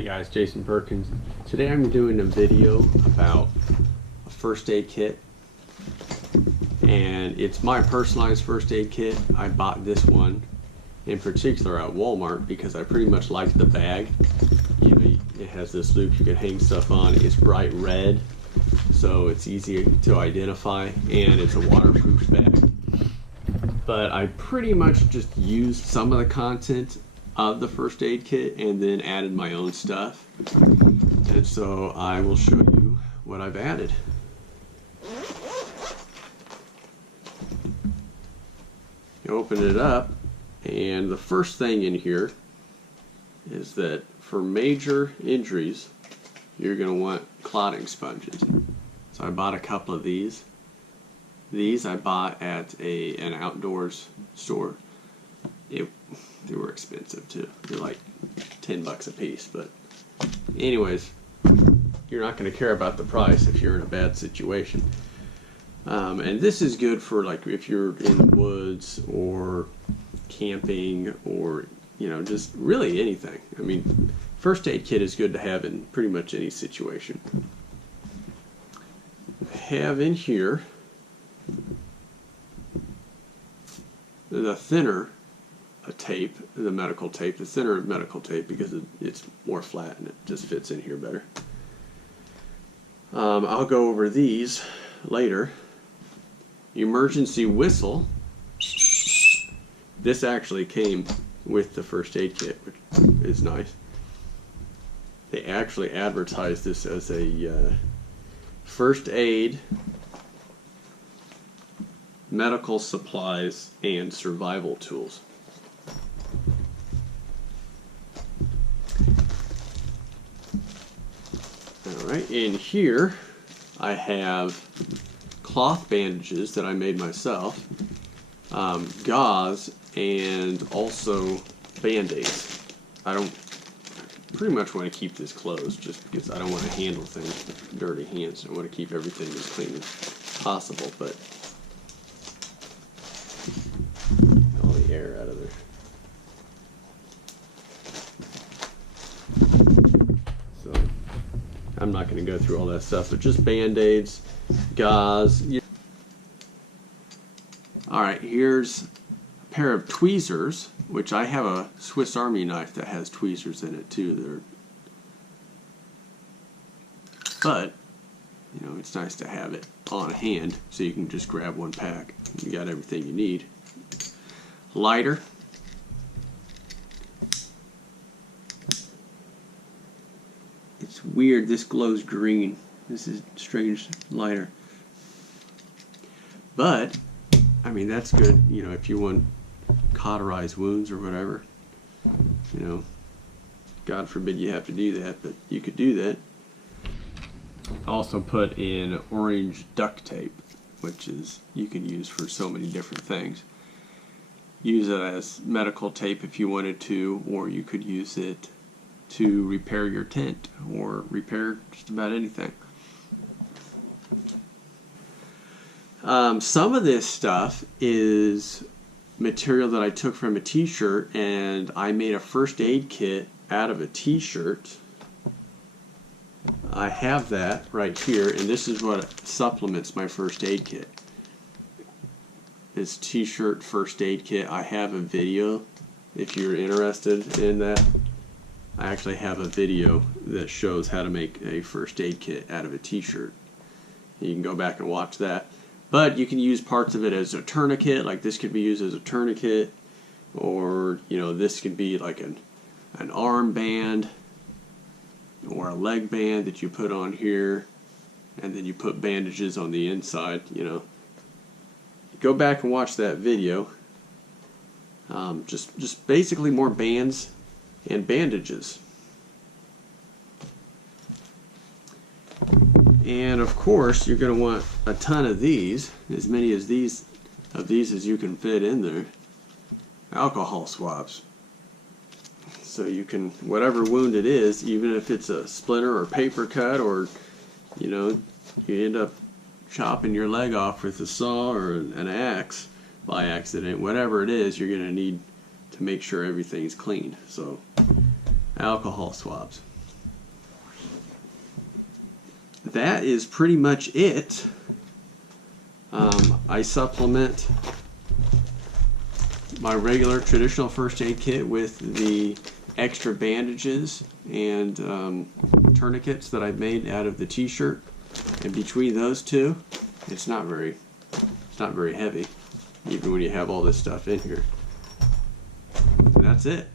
Hey guys, Jason Perkins. Today I'm doing a video about a first aid kit, and it's my personalized first aid kit. I bought this one in particular at Walmart because I pretty much like the bag. You know, it has this loop you can hang stuff on. It's bright red, so it's easy to identify, and it's a waterproof bag. But I pretty much just used some of the content of the first aid kit and then added my own stuff, and so I will show you what I've added. You open it up, and the first thing in here is that for major injuries you're going to want clotting sponges. So I bought a couple of these. These I bought at an outdoors store. They were expensive too. They're like 10 bucks a piece, but anyways, you're not going to care about the price if you're in a bad situation. And this is good for like if you're in the woods or camping or just really anything. I mean, first aid kit is good to have in pretty much any situation. I have in here the thinner tape, the medical tape, the thinner medical tape, because it's more flat and it just fits in here better. I'll go over these later. Emergency whistle. This actually came with the first aid kit, which is nice. They actually advertised this as a first aid, medical supplies, and survival tools. Alright, in here I have cloth bandages that I made myself, gauze, and also band-aids. I don't pretty much want to keep this closed just because I don't want to handle things with dirty hands. I want to keep everything as clean as possible, but all the air out of there. I'm not going to go through all that stuff, but just band-aids, gauze. Alright, here's a pair of tweezers, which I have a Swiss Army knife that has tweezers in it too. But, it's nice to have it on hand so you can just grab one pack. You got everything you need. Lighter. It's weird, this glows green. This is strange lighter. But, I mean, that's good, if you want cauterized wounds or whatever. God forbid you have to do that, but you could do that. Also put in orange duct tape, which is you can use for so many different things. Use it as medical tape if you wanted to, or you could use it to repair your tent or repair just about anything. Some of this stuff is material that I took from a t-shirt, and I made a first aid kit out of a t-shirt. I have that right here, and this is what supplements my first aid kit. This t-shirt first aid kit. I have a video if you're interested in that. I actually have a video that shows how to make a first aid kit out of a t-shirt. You can go back and watch that. But you can use parts of it as a tourniquet, like this could be used as a tourniquet, or this could be like an arm band or a leg band that you put on here, and then you put bandages on the inside. Go back and watch that video. Just basically more bands and bandages. And of course you're going to want a ton of these, as many as these as you can fit in there. Alcohol swabs. So you can, whatever wound it is, even if it's a splinter or paper cut, or you end up chopping your leg off with a saw or an axe by accident, whatever it is, you're going to need to make sure everything's clean. So alcohol swabs. that is pretty much it. I supplement my regular traditional first aid kit with the extra bandages and tourniquets that I've made out of the t-shirt, and between those two, it's not very heavy, even when you have all this stuff in here. And that's it.